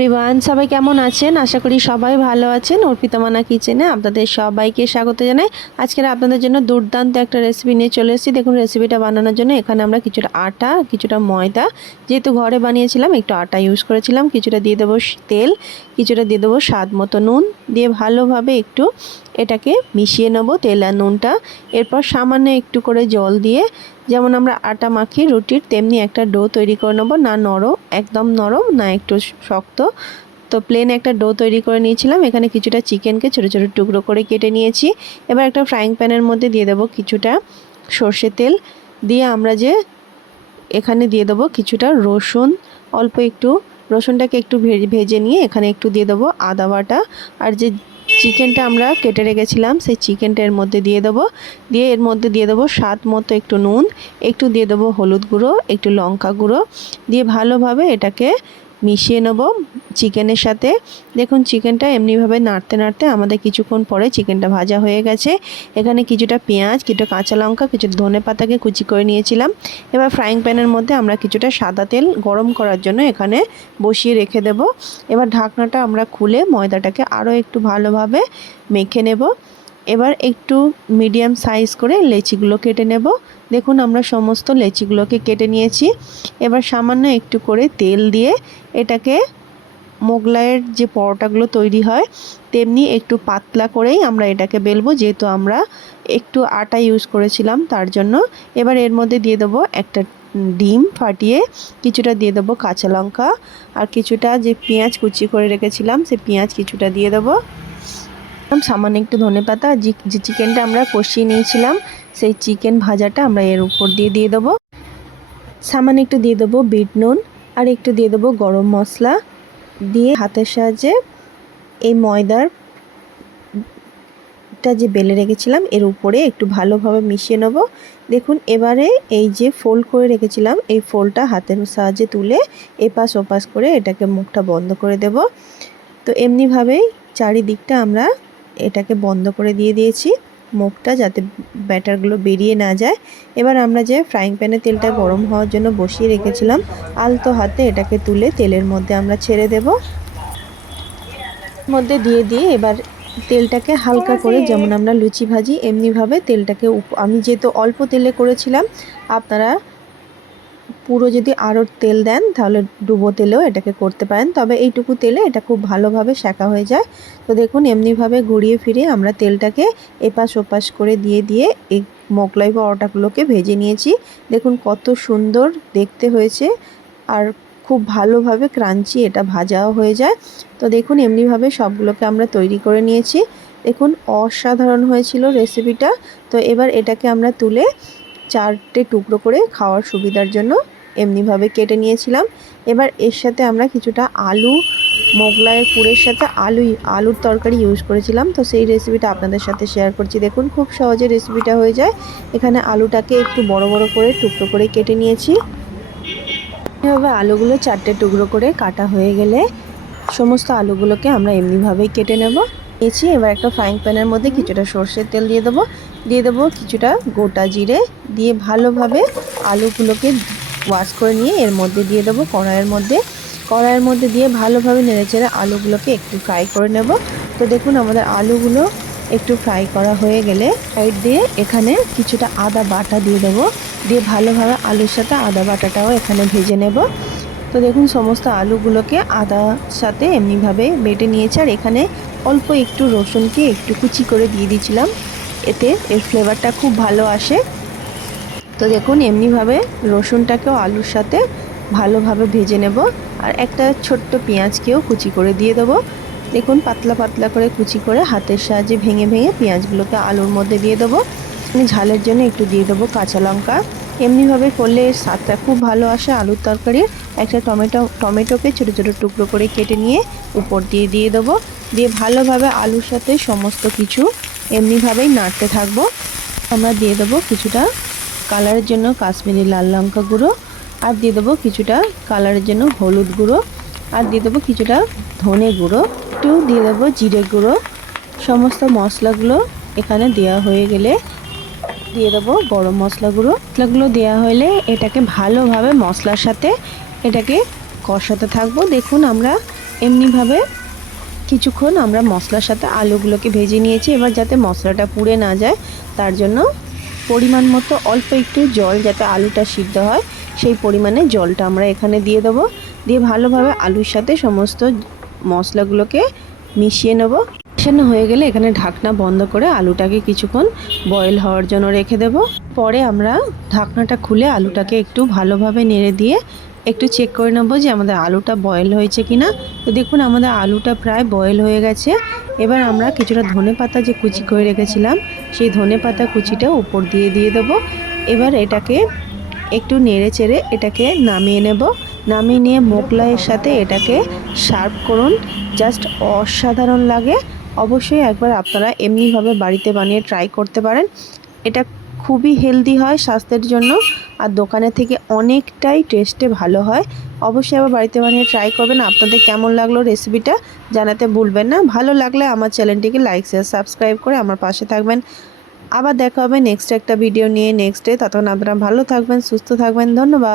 Everyone, সবাই কেমন আছেন? আশা করি সবাই ভালো আছেন। অর্পিতা মানা কিচেনে আপনাদের সবাইকে স্বাগত জানাই। আজকের আপনাদের জন্য দুর্দান্ত একটা রেসিপি নিয়ে চলে এসেছি। দেখুন, রেসিপিটা বানানোর জন্য এখানে আমরা কিছুটা আটা, কিছুটা ময়দা, যেহেতু ঘরে বানিয়েছিলাম একটু আটা ইউজ করেছিলাম, কিছুটা দিয়ে দেবো তেল, কিছুটা দিয়ে দেবো স্বাদ মতো নুন, দিয়ে ভালোভাবে একটু এটাকে মিশিয়ে নেব তেল আর নুনটা। এরপর সামান্য একটু করে জল দিয়ে, যেমন আমরা আটা মাখি রুটির, তেমনি একটা ডো তৈরি করে নেব। না নরম, একদম নরম না একটু শক্ত। তো প্লেন একটা ডো তৈরি করে নিয়েছিলাম। এখানে কিছুটা চিকেনকে ছোটো ছোটো টুকরো করে কেটে নিয়েছি। এবার একটা ফ্রাইং প্যানের মধ্যে দিয়ে দেবো কিছুটা সর্ষে তেল, দিয়ে আমরা যে এখানে দিয়ে দেবো কিছুটা রসুন, অল্প একটু রসুনটাকে একটু ভেজে নিয়ে এখানে একটু দিয়ে দেবো আদা বাটা, আর যে চিকেনটা আমরা কেটে রেখেছিলাম সেই চিকেনটা এর মধ্যে দিয়ে দেবো। দিয়ে এর মধ্যে দিয়ে দেবো স্বাদ মতো একটু নুন, একটু দিয়ে দেবো হলুদ গুঁড়ো, একটু লঙ্কা গুঁড়ো, দিয়ে ভালোভাবে এটাকে মিশিয়ে নেব চিকেনের সাথে। দেখুন, চিকেনটা এমনিভাবে নাড়তে নাড়তে আমাদের কিছুক্ষণ পরে চিকেনটা ভাজা হয়ে গেছে। এখানে কিছুটা পেঁয়াজ, কিছুটা কাঁচা লঙ্কা, কিছু ধনেপাতাকে কুচি করে নিয়েছিলাম। এবার ফ্রাইং প্যানের মধ্যে আমরা কিছুটা সাদা তেল গরম করার জন্য এখানে বসিয়ে রেখে দেব। এবার ঢাকনাটা আমরা খুলে ময়দাটাকে আরও একটু ভালোভাবে মেখে নেব। এবার একটু মিডিয়াম সাইজ করে লেচিগুলো কেটে নেব। দেখুন, আমরা সমস্ত লেচিগুলোকে কেটে নিয়েছি। এবার সামান্য একটু করে তেল দিয়ে এটাকে মোগলাইয়ের যে পরোটাগুলো তৈরি হয় তেমনি একটু পাতলা করেই আমরা এটাকে বেলবো, যেহেতু আমরা একটু আটা ইউজ করেছিলাম তার জন্য। এবার এর মধ্যে দিয়ে দেবো একটা ডিম ফাটিয়ে, কিছুটা দিয়ে দেবো কাঁচা লঙ্কা, আর কিছুটা যে পেঁয়াজ কুচি করে রেখেছিলাম সেই পেঁয়াজ কিছুটা দিয়ে দেবো। সামান্য একটু ধনেপাতা, যে চিকেনটা আমরা কষিয়ে নিয়েছিলাম সেই চিকেন ভাজাটা আমরা এর উপর দিয়ে দেবো। সামান্য একটু দিয়ে দেবো বিট নুন, আর একটু দিয়ে দেবো গরম মশলা, দিয়ে হাতের সাহায্যে এই ময়দাটা যে বেলে রেখেছিলাম এর উপরে একটু ভালোভাবে মিশিয়ে নেব। দেখুন, এবারে এই যে ফোল্ড করে রেখেছিলাম এই ফোল্ডটা হাতের সাহায্যে তুলে এপাশ ওপাশ করে এটাকে মুখটা বন্ধ করে দেব। তো এমনিভাবেই চারিদিকটা আমরা এটাকে বন্ধ করে দিয়েছি মুখটা, যাতে ব্যাটারগুলো বেরিয়ে না যায়। এবার আমরা যে ফ্রাইং প্যানে তেলটা গরম হওয়ার জন্য বসিয়ে রেখেছিলাম, আলতো হাতে এটাকে তুলে তেলের মধ্যে আমরা ছেড়ে দেব। মধ্যে দিয়ে এবার তেলটাকে হালকা করে, যেমন আমরা লুচি ভাজি এমনিভাবে তেলটাকে, আমি যেহেতু অল্প তেলে করেছিলাম, আপনারা পুরো যদি আরও তেল দেন তাহলে ডুবো তেলেও এটাকে করতে পারেন, তবে এইটুকু তেলে এটা খুব ভালোভাবে সেঁকা হয়ে যায়। তো দেখুন, এমনিভাবে ঘুরিয়ে ফিরিয়ে আমরা তেলটাকে এপাশ ওপাশ করে দিয়ে এই মোগলাই পরোটাগুলোকে ভেজে নিয়েছি। দেখুন কত সুন্দর দেখতে হয়েছে, আর খুব ভালোভাবে ক্রাঞ্চি এটা ভাজাও হয়ে যায়। তো দেখুন, এমনিভাবে সবগুলোকে আমরা তৈরি করে নিয়েছি। দেখুন, অসাধারণ হয়েছিল রেসিপিটা। তো এবার এটাকে আমরা তুলে 4টে টুকরো করে খাওয়ার সুবিধার জন্য এমনিভাবে কেটে নিয়েছিলাম। এবার এর সাথে আমরা কিছুটা আলু, মোগলাইয়ের পুরের সাথে আলুর তরকারি ইউজ করেছিলাম, তো সেই রেসিপিটা আপনাদের সাথে শেয়ার করছি। দেখুন, খুব সহজে রেসিপিটা হয়ে যায়। এখানে আলুটাকে একটু বড় বড় করে টুকরো করে কেটে নিয়েছি। এভাবে আলুগুলো 4টে টুকরো করে কাটা হয়ে গেলে সমস্ত আলুগুলোকে আমরা এমনিভাবেই কেটে নিয়েছি। এবার একটা ফ্রাইং প্যানের মধ্যে কিছুটা সর্ষের তেল দিয়ে দেবো কিছুটা গোটা জিরে, দিয়ে ভালোভাবে আলুগুলোকে ওয়াশ করে নিয়ে এর মধ্যে দিয়ে দেবো কড়াইয়ের মধ্যে দিয়ে ভালোভাবে নেড়েচেড়ে আলুগুলোকে একটু ফ্রাই করে নেব। তো দেখুন, আমাদের আলুগুলো একটু ফ্রাই করা হয়ে গেলে সাইড দিয়ে এখানে কিছুটা আদা বাটা দিয়ে দেবো, দিয়ে ভালোভাবে আলুর সাথে আদা বাটাটাও এখানে ভেজে নেব। তো দেখুন, সমস্ত আলুগুলোকে আদার সাথে এমনিভাবে বেটে নিয়েছে, আর এখানে অল্প একটু রসুনকে একটু কুচি করে দিয়ে দিয়েছিলাম, এতে এর ফ্লেভারটা খুব ভালো আসে। তো দেখুন, এমনিভাবে রসুনটাকেও আলুর সাথে ভালোভাবে ভেজে নেব, আর একটা ছোট্ট পেঁয়াজকেও কুচি করে দিয়ে দেবো। দেখুন, পাতলা পাতলা করে কুচি করে হাতের সাহায্যে ভেঙে পেঁয়াজগুলোকে আলুর মধ্যে দিয়ে দেবো। ঝালের জন্য একটু দিয়ে দেবো কাঁচা লঙ্কা। এমনিভাবে করলে এর স্বাদটা খুব ভালো আসে আলুর তরকারির। একটা টমেটোকে ছোটো ছোটো টুকরো করে কেটে নিয়ে উপর দিয়ে দেবো, দিয়ে ভালোভাবে আলুর সাথে সমস্ত কিছু এমনিভাবেই নাড়তে থাকবো। আমরা দিয়ে দেবো কিছুটা কালারের জন্য কাশ্মীরি লাল লঙ্কা গুঁড়ো, আর দিয়ে দেবো কিছুটা কালারের জন্য হলুদ গুঁড়ো, আর দিয়ে দেবো কিছুটা ধনে গুঁড়ো, একটু দিয়ে দেবো জিরে গুঁড়ো। সমস্ত মশলাগুলো এখানে দেওয়া হয়ে গেলে দিয়ে দেবো গরম মশলা গুঁড়ো দেওয়া হলে এটাকে ভালোভাবে মশলার সাথে এটাকে কষাতে থাকবো। দেখুন, আমরা এমনিভাবে কিছুক্ষণ আমরা মশলার সাথে আলুগুলোকে ভেজে নিয়েছি। এবার যাতে মশলাটা পুড়ে না যায় তার জন্য পরিমাণ মতো অল্প একটু জল, যাতে আলুটা সিদ্ধ হয় সেই পরিমাণে জলটা আমরা এখানে দিয়ে দেবো। দিয়ে ভালোভাবে আলুর সাথে সমস্ত মশলাগুলোকে মিশিয়ে নেব। মিশানো হয়ে গেলে এখানে ঢাকনা বন্ধ করে আলুটাকে কিছুক্ষণ বয়েল হওয়ার জন্য রেখে দেব। পরে আমরা ঢাকনাটা খুলে আলুটাকে একটু ভালোভাবে নেড়ে দিয়ে একটু চেক করে নেব যে আমাদের আলুটা বয়েল হয়েছে কিনা। তো দেখুন আমাদের আলুটা প্রায় বয়েল হয়ে গেছে। এবার আমরা কিছুটা ধনেপাতা যে কুচি করে রেখেছিলাম সেই ধনেপাতা কুচিটা উপর দিয়ে দেবো। এবার এটাকে একটু নেড়ে চেড়ে এটাকে নামিয়ে নেব। নামিয়ে নিয়ে মোগলাইয়ের সাথে এটাকে সার্ভ করুন, জাস্ট অসাধারণ লাগে। অবশ্যই একবার আপনারা এমনিভাবে বাড়িতে বানিয়ে ট্রাই করতে পারেন। এটা খুবই হেলদি হয় স্বাস্থ্যের জন্য, আর দোকানের থেকে অনেকটাই টেস্টে ভালো হয়। অবশ্যই আবার বাড়িতে বানিয়ে ট্রাই করবেন। আপনাদের কেমন লাগলো রেসিপিটা জানাতে ভুলবেন না। ভালো লাগলে আমার চ্যানেলটিকে লাইক শেয়ার সাবস্ক্রাইব করে আমার পাশে থাকবেন। আবার দেখা হবে নেক্সট একটা ভিডিও নিয়ে নেক্সট ডে। ততক্ষণ আপনারা ভালো থাকবেন, সুস্থ থাকবেন। ধন্যবাদ।